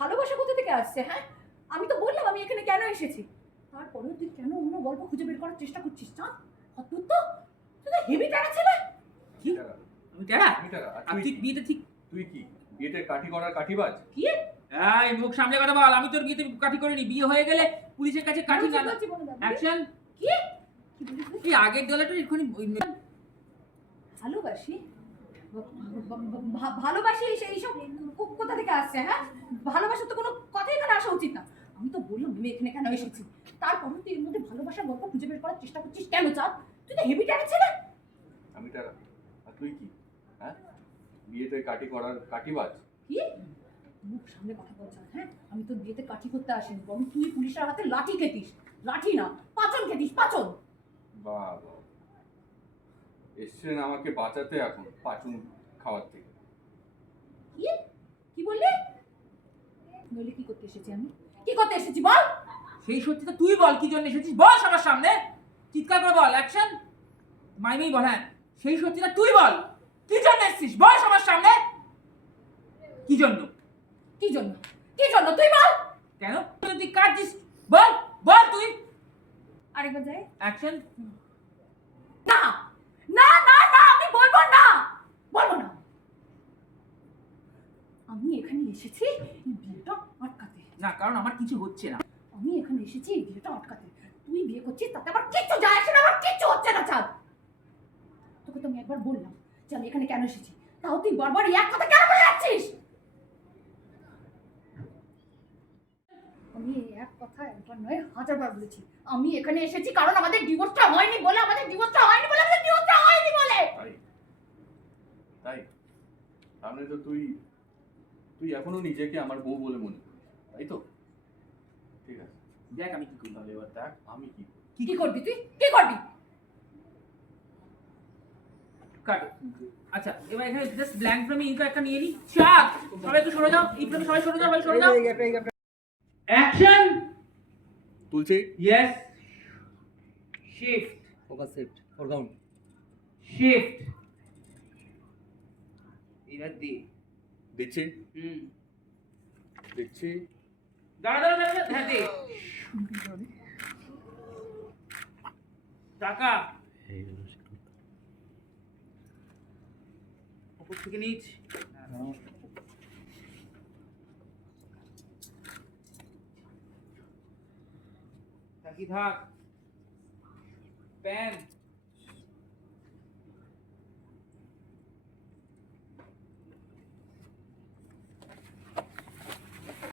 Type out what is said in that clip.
ভালোবাসা কোথা থেকে আসছে হ্যাঁ? আমি তো বললাম আমি এখানে কেন এসেছি। তারপরেও তুই কেন অন্য গল্প খুঁজে বের করার চেষ্টা করছিস না অদ্ভুত তো। তুই তো হেভি টানা ছেলে। কি আমি। আর আর তুই তুই ঠিক তুই কি? বিয়েতে কাঠি করার কাঠিবাজ কি? এই মুখ সামনে কথা বল। আমি তোর কাঠি করিনি। বিয়ে হয়ে গেলে পুলিশের কাছে কাঠি না। অ্যাকশন কি? তুই? এই আগের ভালোবাসি? ভালোবাসি এইসব কোথা থেকে আসছে হ্যাঁ? ভালোবাসা তো কোনো কথাই এখানে আসা উচিত না। আমি তো বললাম আমি এখানে কেন এসেছি? তারপর তুই এর মধ্যে ভালোবাসার গল্প খুঁজে বের করার চেষ্টা করছিস কেন চাঁদ? তুই তো হেভি টানা ছেলে। আমি টাকা আর তুই কি? হ্যাঁ? বিয়েতে কাঠি করার কাঠিবাজ কি? মুখ সামনে কথা বলছ হ্যাঁ? আমি তো বিয়েতে কাঠি করতে আসিনি বরং তুই পুলিশের হাতে লাঠি খেতিস। লাঠি না পাচন খেতিস পাচন বাবা এসছেন আমাকে বাঁচাতে এখন পাচুন খাওয়ার থেকে। কি? কি বললি? বললি কি করতে এসেছি আমি? কি করতে এসেছি বল? সেই সত্যিটা তুই বল কি জন্য এসেছিস? বল সবার সামনে। চিৎকার করে বল অ্যাকশন মাইমেই বল হ্যাঁ। সেই সত্যিটা তুই বল কি জন্য এসেছিস? বল সবার সামনে। কি জন্য? কি জন্য? কি জন্য? তুই বল। কেন? তুই কাটছিস বল বল তুই। আরেকবার যাই। অ্যাকশন না না না না আমি বলব না। বলব না। আমি এখানে এসেছি না কারণ আমার কিছু হচ্ছে না। আমি এখানে এসেছি এই বিয়েটা আটকাতে। তুই বিয়ে করছিস তাতে আমার কিচ্ছু যায় আসে না আমার কিচ্ছু হচ্ছে না চাঁদ তোকে তো আমি একবার বললাম যে আমি এখানে কেন এসেছি? তাও তুই বারবার এই এক কথা কেন বলে যাচ্ছিস? আমি এই এক কথা একবার নয় হাজারবার বলেছি। আমি এখানে এসেছি কারণ আমাদের ডিভোর্সটা হয়নি বলে আমাদের ডিভোর্সটা হয়নি বলে আমাদের ডিভোর্সটা হয়নি বলে। তাই তাই। তাহলে তো তুই তুই এখনও নিজেকে আমার বউ বলে মনে করিস। তাই তো। ঠিক আছে। দেখ আমি কি করি তাহলে এবার দেখ আমি কি করি। কি করবি তুই? কি করবি? কাট। আচ্ছা এবার এখানে জাস্ট ব্ল্যাঙ্ক ফ্রেমে ইনকো একটা নিয়ে নি। চার সবাই একটু সরে যাও এই ফ্রেমে সবাই সরে যাও সবাই সরে যাও। অ্যাকশন তুলছি। Yes shift focus shift foreground shift এবার দে। দিচ্ছি। হুম। দিচ্ছি। দাঁড়া দাঁড়া দাঁড়া হ্যাঁ দে টাকা উপর থেকে নিচ থাকি থাক প্যান